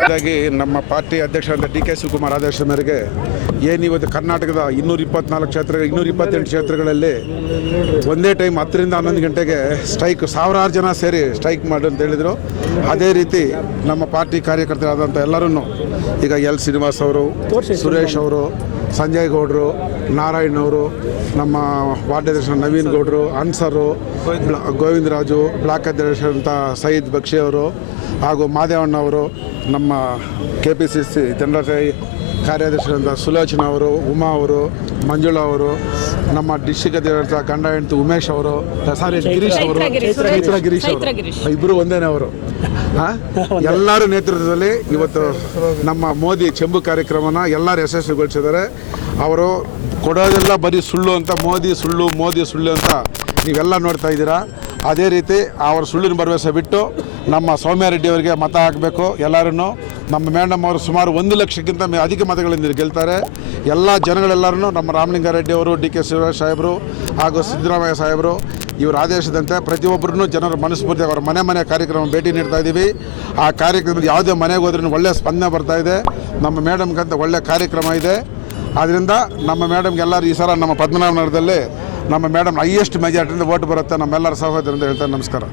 ಹಾಗಾಗಿ ನಮ್ಮ ಪಾರ್ಟಿ ಅಧ್ಯಕ್ಷರಾದ ಡಿ ಕೆ ಶಿವಕುಮಾರ್ ಆದೇಶದ ಮೇರೆಗೆ ಏನಿವತ್ತು ಕರ್ನಾಟಕದ 224 ಕ್ಷೇತ್ರ 228 ಕ್ಷೇತ್ರಗಳಲ್ಲಿ ಒಂದೇ ಟೈಮ್ 10 ರಿಂದ 11 ಗಂಟೆಗೆ ಸ್ಟ್ರೈಕ್ ಸಾವಿರಾರು ಜನ ಸೇರಿ ಸ್ಟ್ರೈಕ್ ಮಾಡಿ ಅಂತ ಹೇಳಿದರು. ಅದೇ ರೀತಿ ನಮ್ಮ ಪಾರ್ಟಿ ಕಾರ್ಯಕರ್ತರಾದಂಥ ಎಲ್ಲರೂ ಈಗ ಎಲ್ ಶ್ರೀನಿವಾಸ್ ಅವರು, ಸುರೇಶ್ ಅವರು, ಸಂಜಯ್ ಗೌಡರು, ನಾರಾಯಣ್ ಅವರು, ನಮ್ಮ ವಾರ್ಡ್ ಅಧ್ಯಕ್ಷ ನವೀನ್ ಗೌಡರು, ಅನ್ಸರು, ಗೋವಿಂದರಾಜು, ಬ್ಲಾಕ್ ಅಧ್ಯಕ್ಷರಂಥ ಸಯೀದ್ ಬಕ್ಷಿ ಅವರು ಹಾಗೂ ಮಾದೇವಣ್ಣವರು, ನಮ್ಮ KPCC ಜನರಲ್ ಕಾರ್ಯಾಧ್ಯಕ್ಷರಂಥ ಸುಲೋಚನಾ ಅವರು, ಉಮಾ ಅವರು, ಮಂಜುಳಾ ಅವರು, ನಮ್ಮ ಡಿಸ್ಟ್ರಿಕ್ಟ್ ಅಧ್ಯಕ್ಷ ಗಂಡ ಹೆಂಡತಿ ಉಮೇಶ್ ಅವರು, ಗಿರೀಶ್ ಅವರು, ಗಿರೀಶ್ ಅವರು ಇಬ್ಬರು ಒಂದೇನೇ ಅವರು ಎಲ್ಲರ ನೇತೃತ್ವದಲ್ಲಿ ಇವತ್ತು ನಮ್ಮ ಮೋದಿ ಚೆಂಬು ಕಾರ್ಯಕ್ರಮನ ಎಲ್ಲರೂ ಯಶಸ್ವಿಗೊಳಿಸಿದ್ದಾರೆ. ಅವರು ಕೊಡೋದೆಲ್ಲ ಬರೀ ಸುಳ್ಳು ಅಂತ, ಮೋದಿ ಸುಳ್ಳು ಅಂತ ನೀವೆಲ್ಲ ನೋಡ್ತಾ ಇದ್ದೀರಾ. ಅದೇ ರೀತಿ ಅವರ ಸುಳ್ಳಿನ ಭರವಸೆ ಬಿಟ್ಟು ನಮ್ಮ ಸೌಮ್ಯ ರೆಡ್ಡಿ ಅವರಿಗೆ ಮತ ಹಾಕಬೇಕು. ಎಲ್ಲರೂ ನಮ್ಮ ಮೇಡಮ್ ಅವರು ಸುಮಾರು 1 ಲಕ್ಷಕ್ಕಿಂತ ಅಧಿಕ ಮತಗಳಿಂದ ಗೆಲ್ತಾರೆ. ಎಲ್ಲ ಜನಗಳೆಲ್ಲರೂ ನಮ್ಮ ರಾಮಲಿಂಗಾರೆಡ್ಡಿ ಅವರು, ಡಿ ಕೆ ಶಿವರಾಜ್ ಸಾಹೇಬರು ಹಾಗೂ ಸಿದ್ದರಾಮಯ್ಯ ಸಾಹೇಬರು ಇವರ ಆದೇಶದಂತೆ ಪ್ರತಿಯೊಬ್ಬರೂ ಜನರ ಮನಸ್ಫೂರ್ತಿ ಅವರ ಮನೆ ಕಾರ್ಯಕ್ರಮ ಭೇಟಿ ನೀಡ್ತಾ ಇದ್ದೀವಿ. ಆ ಕಾರ್ಯಕ್ರಮದಲ್ಲಿ ಯಾವುದೇ ಮನೆಗೆ ಹೋದ್ರೂ ಒಳ್ಳೆಯ ಸ್ಪಂದನೆ ಬರ್ತಾ ಇದೆ. ನಮ್ಮ ಮೇಡಮ್ಗಂತ ಒಳ್ಳೆಯ ಕಾರ್ಯಕ್ರಮ ಇದೆ. ಆದ್ದರಿಂದ ನಮ್ಮ ಮೇಡಮ್ಗೆ ಎಲ್ಲರೂ ಈ ಸಲ ನಮ್ಮ ಪದ್ಮನಾಭನಗರದಲ್ಲಿ ನಮ್ಮ ಮೇಡಮ್ ಹೈಯೆಸ್ಟ್ ಮೆಜಾರಿಟಿಯಿಂದ ಓಟ್ ಬರುತ್ತೆ. ನಮ್ಮೆಲ್ಲರ ಸಹೋದರಿಂದ ಹೇಳ್ತಾರೆ. ನಮಸ್ಕಾರ.